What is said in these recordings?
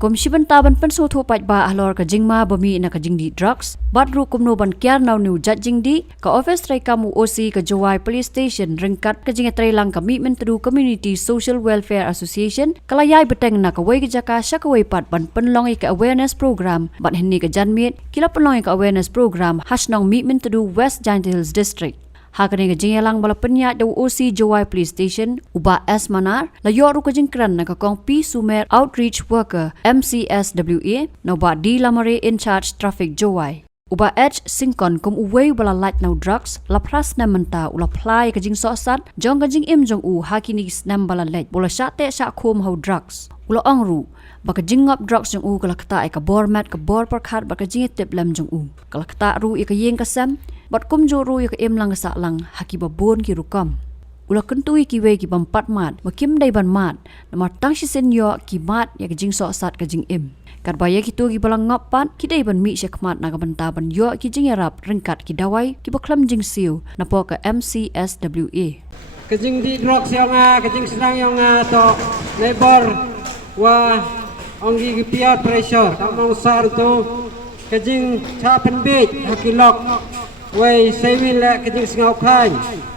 Komisi Bentaban Pensoto Patba Ahlor ka jingma bami na ka jingdi drugs badru kumno ban kyar naw new jat jingdi ka office trai kamu OC ka Jowai Police Station ringkat ka jinga trai lang commitment to Community Social Welfare Association kalayai beteng na ka wei jaka syakawai pat ban penlongi ka awareness program ban henni ka janmit kila penlongi ka awareness program hasnong commitment to West Giant Hills District. Hakane ka jingelang bala penya daw OC Jowai Police Station uba S manar la yoru ka jingkran na ka kong P Sumer Outreach Worker MCSWA no ba di lamare in charge traffic Jowai uba H singkon kum uwei bala light no drugs la pras na menta ula plai ka jingsohsat jong ka jing im jong u hakini snem bala lej bola syate syak khom how drugs ula angru baka jingop drugs jong u kala kata ka bormat ka bor perkhat baka jingtep lem jong u kala kata ru ka yeng ka sam bat kum juru yak em lang sa lang haki babon ki rukam ula kentui ki we ki bampat mat makim dai ban mat namar tang si sen yo ki mat yak jingsohsat ka jing em kat baya ki tu ki balang ngop pat ki dai ban mi syakmat na ka banta ban yo ki jing yarap ringkat ki dawai ki baklam jing siu napo ka MCSWA ka jing di drok sianga ka jing serang yonga to neighbor wa ongi ki peer pressure tamang sar tu ka jing chapen bit hakilok Wei sewin le kejing sengau kain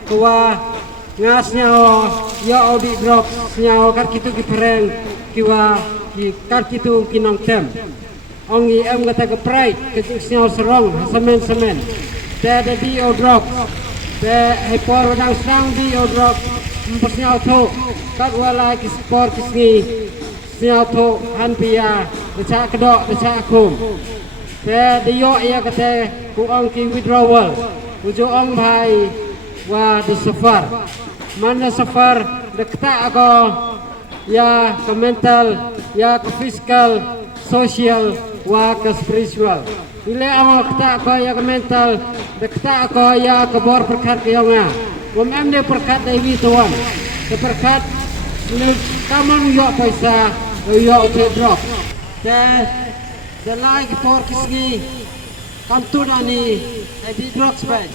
kuwa ngas nyao ya audi drok nyao kar kitu ki pereng kiwa ki kar kitu kinong tem ongi em kata ke pride kejing sengau serong semen te ada di o drok te hepor wadang serang di o drok mpos nyao to kat wala ki sport kisngi nyao to han pia deca kedok deca akum te diyo ya kata ku ong ki withdrawal ujo ong bhai wa di safar mana safar dekta ako ya ke mental ya ke physical social wa ke spiritual ile awak kta ako ya ke mental dekta ako ya ke bor perkat ke yonga em de perkat dai wi tuan ke perkat ni kamon yo paisa yo te drop te the like for kisgi kantunani di drugs bag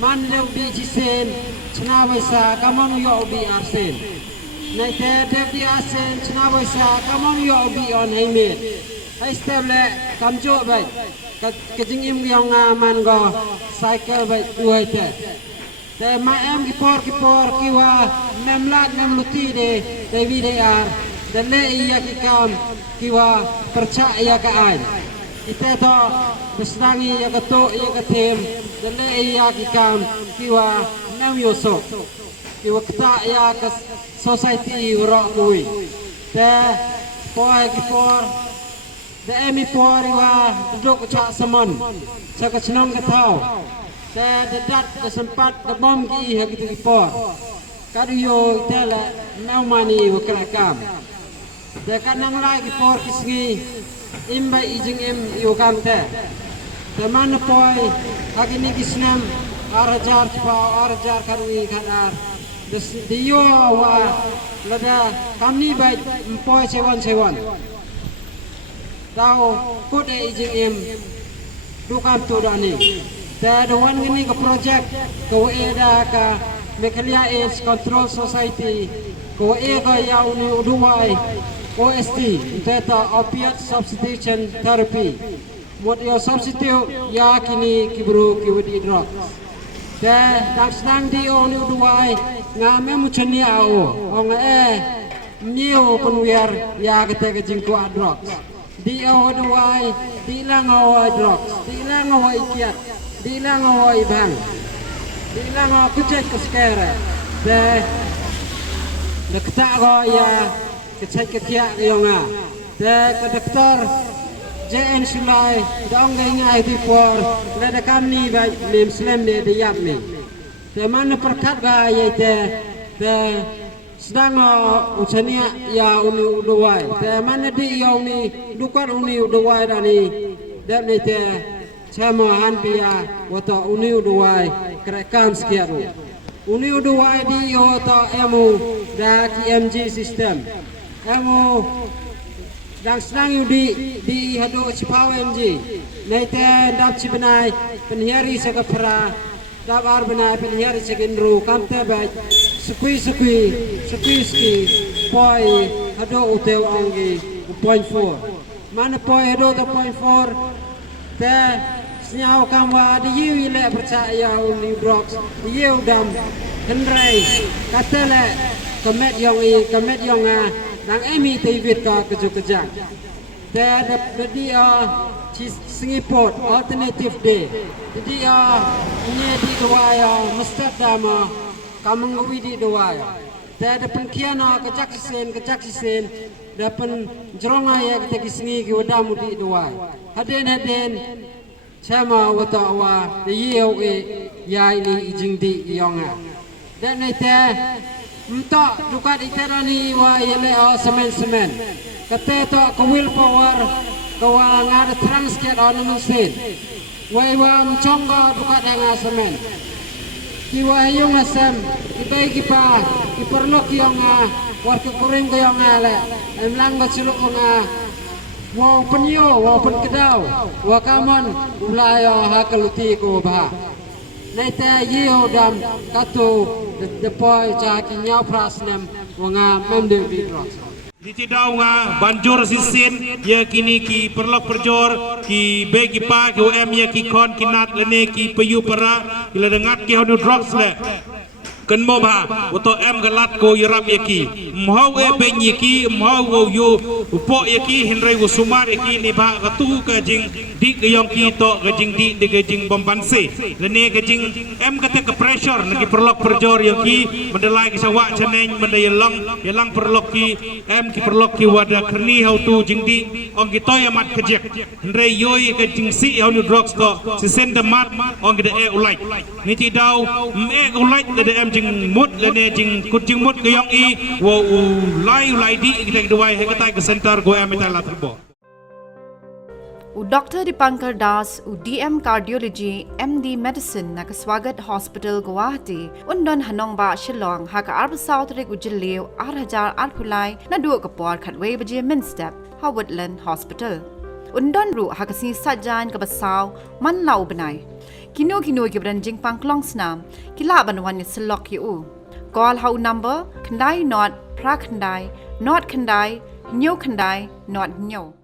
man le ubi jisen chna waisa kamon yo ubi arsen nai te di arsen chna waisa kamon yo ubi on hime ai stable kamjo bag ka jing im yong man go cycle bag duai te ma em ki por kiwa nem luti de vi de ar dan le iya ki kam kiwa percaya ka ai kita to besrangi ya ketuk ya ketim dan le iya ki kam kiwa nam yoso kiwa kta ya ke society ro kui te poi ki por de emi por wa duduk cha samon sa ka chnong ka thau te de dat ke sempat de bom ki ha ki por kadiyo tela nau mani wa krakam te kanang lai ki por kisngi imba ijing im yo kamte te man poi agini kisnam arajar pa arajar karwi kadar des diyo wa lada kamni bai poi sewon tau kude ijing im dukam tu dani te doan ngini ke project ko eda ka Meghalaya AIDS Control Society ko ega ya uni uduai OST itu opiate substitution therapy buat yo substitute ya kini kibru kiwedi drug te daksnang di uni uduai ngame muchani ao ong niu penwiar ya kete ke jingku drugs di uduai di lango drugs di lango ikiat di lango ibang di lango kucek kesekere te dekta go ya kecek ketia yonga te ke doktor JN Sulai dong ngai di por le de kamni ba lim snem ne de yap ni te man perkat ga ye te sedang uchania ya uni uduai te man di ya uni dukan uni uduai dani de ne te chama han pia wato uni uduai kerekam sekiaru uni uduai di yo to emu da KMG system emu dang senang di hado cipau MG naite dap cibenai penhiari sekapra dap ar benai penhiari segendru kamte ba sukui ski poi hado uteu ongi 0.4 mana point do to 0.4 te senyau kamwa di yu ile percaya uni drugs di yu dam henrai katele kemet yong nang emi tevit ka kejang te dia Singapore alternative day jadi ini di dua ya mustad dama kamangwi di dua ya te ada penkiana kecaksisen dapat jeronga ya kita kisni ki wadamu di dua haden sama wata wa di yeu ya ini ijing di yonga dan ite mta dukat iterani wa yele semen kate to ko willpower kawa ngada transket on nusin wai wa mchonga dukat nga semen kiwa yung asam ibai kipa iperlok yung war ke kuring ko yung ale em lang ba sulok nga wa penyo wa pen kedau wa kamon ulaya hakaluti ko ba naita yiyo dam katu the boy cha kinyau prasnem wa nga memde bidros Diti daw nga banjur sisin ya kini ki perlok perjor ki begi pa ki em ya ki kon kinat lene ki payu para ila dengat ki hodu drugs le kan mo ba uto em galat ko yarap ya ki mau ben ya ki mau wo yo upo ya ki henry wo sumar ya ki ni ba katu ka jing di ke yong ki to ka jing di ke jing bombanse lene ka jing em kata ke pressure nagi perlok perjor ya ki mendelai ki sawa chaneng mendelang perlok ki em ki perlok ki wada kerni how tu jing di ong ki to ya mat kejek henry yoy ka jing si how ni drugs to si send the mat ong ki de e ulai ni ti daw me ulai de em jing mut lene jing kut jing mut ke yong i wo ulai di kita dua he kata ke center go em ta la terbo U Dr. Dipankar Das, U DM Cardiology, MD Medicine, nak swagat Hospital Guwahati, undon hanong ba Shillong, haka arba South Rig ujiliw, 8,000 arpulay, na duwa kapor katway baje Minstep, Howardland Hospital. Undon ru haka si sadjan kabasaw, man lau benay. Kino kibran jing pangklong snam, kilaban wan silok yu. Call how number, kandai not, pra kandai, not kandai, nyo kandai, not nyo.